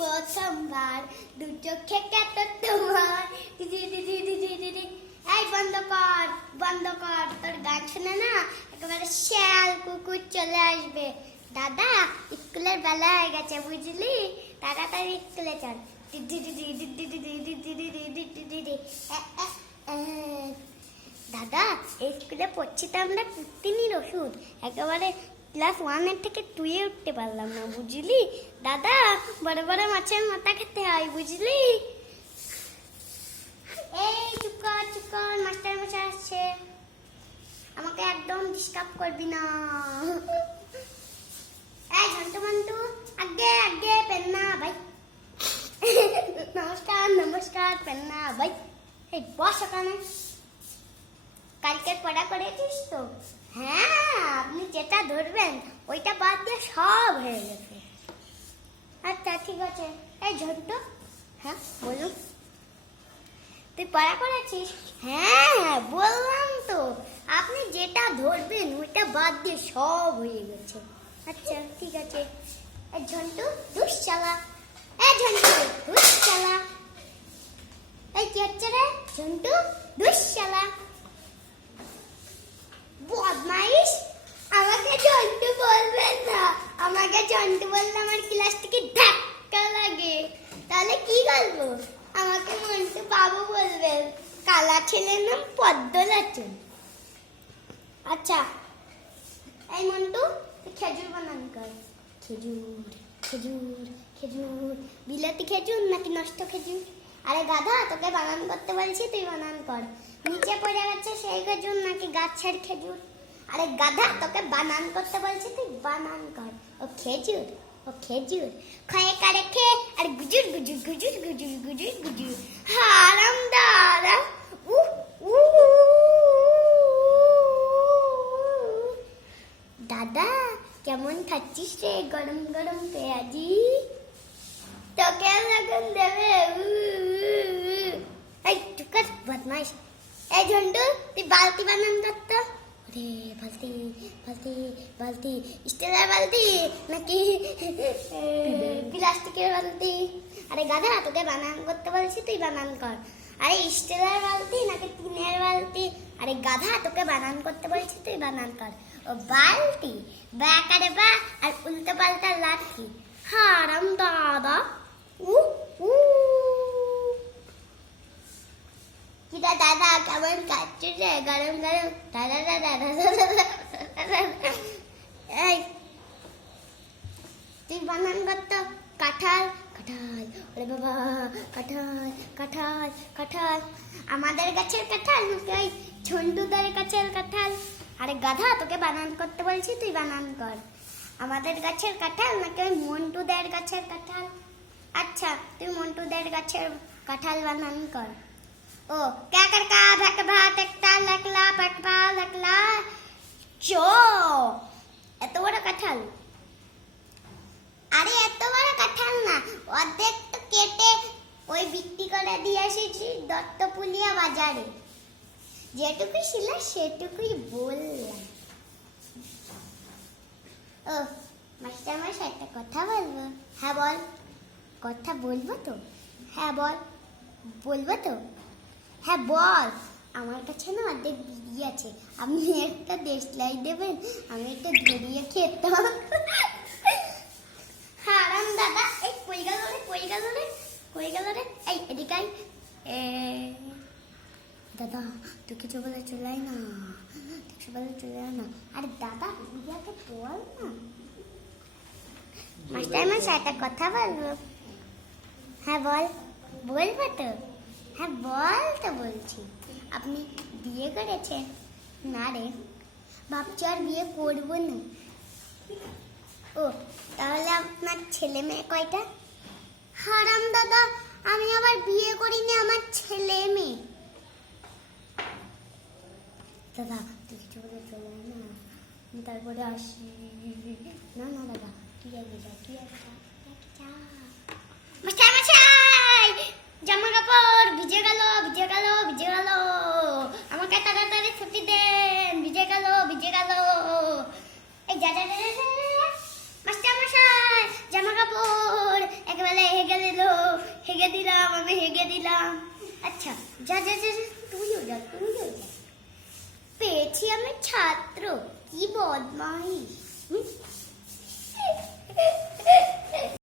প্রথমবার দু চোখে কেত তোমার এই বন্ধ কর বন্ধ কর তোর গান শুনে না একেবারে শ্যাল কুকুর চলে আসবে দাদা স্কুলের বেলা হয়ে গেছে বুঝলি তাড়াতাড়ি স্কুলে চল দাদা এই স্কুলে পড়ছি তো আমরা কুত্তিনির ওষুধ একেবারে ক্লাস ওয়ানের থেকে টুয়ে উঠতে পারলাম না, বুঝলি? দাদা, বড় বড় মাছের মাথা খেতে হয়, বুঝলি? এই, চুপ কর চুপ কর, মাস্টার মশাই আসছে। আমাকে একদম ডিস্টার্ব করবি না। এই ঘন্টু ঘন্টু আগে আগে, পেন্না, ভাই। নমস্কার নমস্কার, পেন্না, ভাই। এই, বস ওখানে। কালকে পড়া করেছিস তো? হ্যাঁ আপনি যেটা ধরবেন, ওইটা বাদ দিয়ে সব হয়ে গেছে। আচ্ছা ঠিক আছে। এই ঝন্টু হ্যাঁ বলুন। তুই পড়া করেছিস? হ্যাঁ হ্যাঁ বললাম তো। আপনি যেটা ধরবেন, ওইটা বাদ দিয়ে সব হয়ে গেছে। আচ্ছা ঠিক আছে। এই ঝন্টু দুষ চালা। এই ঝন্টু দুষ চালা। এই কি হচ্ছে রে? ঝন্টু দুষ চালা। বদমাইশ আমাকে জন্টু বলবেন না। আমাকে জন্টু বললে আমার ক্লাস থেকে ধাক্কা লাগে। তাহলে কি করব? আমাকে মন্টু বাবু বলবেন। কালা ছেলের নাম পদ্মলাচন। আচ্ছা এই মন্টু খেজুর বানান কর। খেজুর খেজুর খেজুর। বিলাতি খেজুর নাকি নষ্ট খেজুর? আরে গাধা, তোকে বানান করতে বলছি, তুই বানান কর। নিচে পড়ে গেছে সেই খেজুর নাকি গাছের খেজুর? আরে গাধা, তোকে বানান করতে বলছি তুই, বানান কর। ও খেজুর ও খেজুর। খয়ে কারে খে, আর গুজুর গুজুর গুজুর গুজুর গুজুর গুজুর। হারাম দাদা। উ উ দাদা, কেমন খাচ্ছিস রে? গরম গরম পেঁয়াজি। তোকে লাগান দেবে। এই টুকার বদমাইশ। এই ঝন্টু, তুই বালতি বানান করতো রে বালতি বালতি বালতি। স্টিলের বালতি নাকি? প্লাস্টিকের বালতি। আরে গাধা, তোকে বানান করতে বলছি, তুই বানান কর। আরে স্টিলের বালতি নাকি টিনের বালতি? আরে গাধা, তোকে বানান করতে বলছি, তুই বানান কর। ও বালতি? ব্যাকারে বা, আর উল্টো পাল্টা লাঠি। হারাম দাদা। উ উ কিটা দাদা রে গরম গরম দাদা দাদা দাদা এই তুই বানান করতো কাঁঠাল কাঁঠাল ওরে বাবা কাঁঠাল কাঁঠাল কাঁঠাল আমাদের গাছের কাঁঠাল নাকি ওই ঝন্টুদের গাছের কাঁঠাল আরে গাধা তোকে বানান করতে বলছি তুই বানান কর আমাদের গাছের কাঁঠাল নাকি ওই মন্টুদের গাছের কাঁঠাল আচ্ছা তুই মন্টুদের গাছের কাঁঠাল বানান কর ও কাকার কা ভাক ভা একটা লাকলা পাকপা লাকলা চো, এত বড় কাঁঠাল। আরে, এত বড় কাঁঠাল না, অর্ধেক তো কেটে ওই বিক্রি করে দিয়ে এসেছি দত্তপুলিয়া বাজারে। যেটুকু ছিল সেটুকুই বললাম। ও মাস্টার মাসে একটা কথা বলব? হ্যাঁ বল। কথা বলব তো? হ্যাঁ বল। বলব তো? হ্যাঁ বল আমার কাছে না অর্ধেক বিড়ি আছে। আপনি একটা দেশলাই দেবেন, আমি একটা ধরিয়ে খেতাম। হারাম দাদা, এই কই গেল রে, কই গেল রে, কই গেল রে? এই, এদিকে দাদা, তুই কিছু বলে চলে আয় না, কিছু বলে চলে না। আরে দাদা, বিড়িয়াকে বল না। মাস্টার মাস্টার একটা কথা বলব। হ্যাঁ বল, বলব তো। হ্যাঁ বল তো বলছি, আপনি বিয়ে করেছেন? না রে, ভাবছি আর বিয়ে করব না। ও, তাহলে আপনার ছেলে মেয়ে কয়টা? হারাম দাদা, আমি আবার বিয়ে করিনি আমার ছেলে মেয়ে। দাদা, তুই কিছু বলে চলে না। তারপরে আসি। না না, দাদা আগে যা তুই আগে যা जा जा जा तू ही हो जा, तू ही हो जा। पेठिया में छात्रों की बदमाही